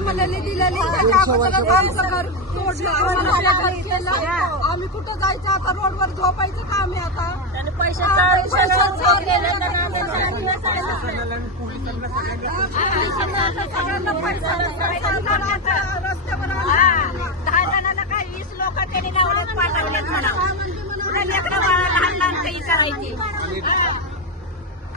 आम्हाला दिलेली त्याच्या अगोदरच आमचं घर तोडलं, आम्हाला घर केलं. आम्ही कुठं जायचं आता, रोडवर झोपायचं का आम्ही आता? रस्त्यावर 10 जणांना काय 20 लोक त्यांनी गावात पाठवलेत म्हणा. लेकरं बाळा लहान लहान काही करायची.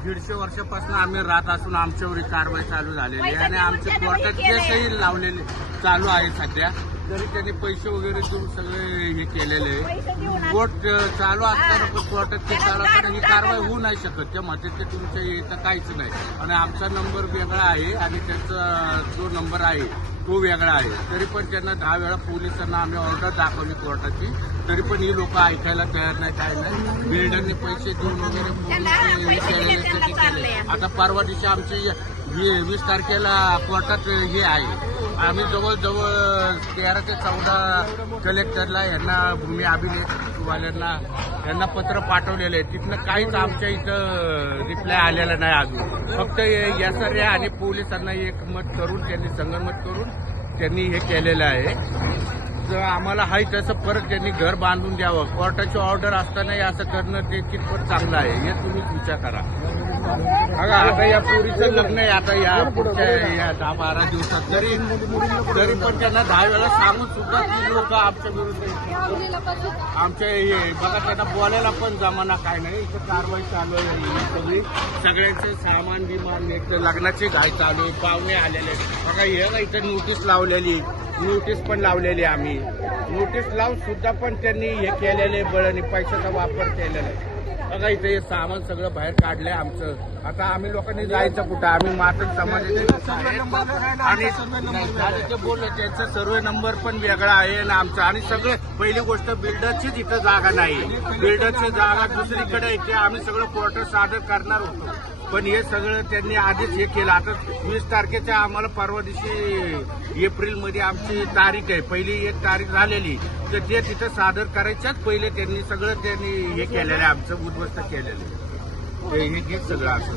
150 वर्षापासून आम्ही राहत असून आमच्यावर ही कारवाई चालू झालेली आहे आणि आमचे कोर्टात केसही लावलेले चालू आहे सध्या. तरी त्यांनी पैसे वगैरे देऊन सगळे हे केलेले आहे. कोर्ट चालू असताना पण कोर्टात ते चालू असताना ही कारवाई होऊ नाही शकत. त्या मते ते तुमच्या इथं काहीच नाही आणि आमचा नंबर वेगळा आहे आणि त्यांचा जो नंबर आहे तो वेगळा आहे. तरी पण त्यांना 10 वेळा पोलिसांना आम्ही ऑर्डर दाखवली कोर्टाची, तरी पण ही लोक ऐकायला तयार नाही, काय नाही. बिल्डरने पैसे देऊन वगैरे केलेले. आता परवा दिवशी आमची 20 तारखेला कोर्टात हे आहे. आम्ही जवळजवळ 13 ते 14 कलेक्टरला यांना भूमी अभिलेखवाल्यांना यांना पत्र पाठवलेलं आहे. तिथनं काहीच आमच्या इथं रिप्लाय आलेला नाही अजून. फक्त SRA आणि पोलिसांना एकमत करून त्यांनी संगनमत करून त्यांनी हे केलेलं आहे. जर आम्हाला हाय तसं परत त्यांनी घर बांधून द्यावं. कोर्टाची ऑर्डर असतानाही असं करणं ते कितपत चांगलं आहे हे तुम्हीच विचार करा. बघा आता या पोरीचं लग्न आहे आता या पुढच्या या 10-12 दिवसात. तरी पण त्यांना 10 वेळा सांगून सुद्धा ती लोक आमच्या विरुद्ध आमच्या हे बघा त्यांना बोलायला पण जमाना काय नाही. इथं कारवाई चालू आहे सगळी. सगळ्यांचे सामान बिमान एक तर लग्नाची घाई चालू आहे. पाहुणे आलेले बघा हे ना इथं नोटीस लावलेली. नोटीस पण लावलेली आम्ही. नोटीस लावून सुद्धा पण त्यांनी हे केलेले बळणी पैशाचा वापर केलेला आहे. बघा इथे हे सामान सगळं बाहेर काढलंय आमचं. आता आम्ही लोकांनी जायचं कुठं? आम्ही मातंग समाजाचे आणि ते बोलले त्यांचा सर्वे नंबर पण वेगळा आहे आणि आमचा. आणि सगळं पहिली गोष्ट बिल्डरचीच इथं जागा नाही. बिल्डरची जागा दुसरीकडे आहे. ते आम्ही सगळं कोर्टात सादर करणार होतो पण हे सगळं त्यांनी आधीच हे केलं. आता 20 तारखेच्या आम्हाला परवा दिवशी एप्रिलमध्ये आमची तारीख आहे. पहिली 1 तारीख झालेली तर ते तिथं सादर करायच्याच पहिले त्यांनी सगळं हे केलेलं आहे. आमचं उद्ध्वस्त केलेलं आहे. हे सगळं असं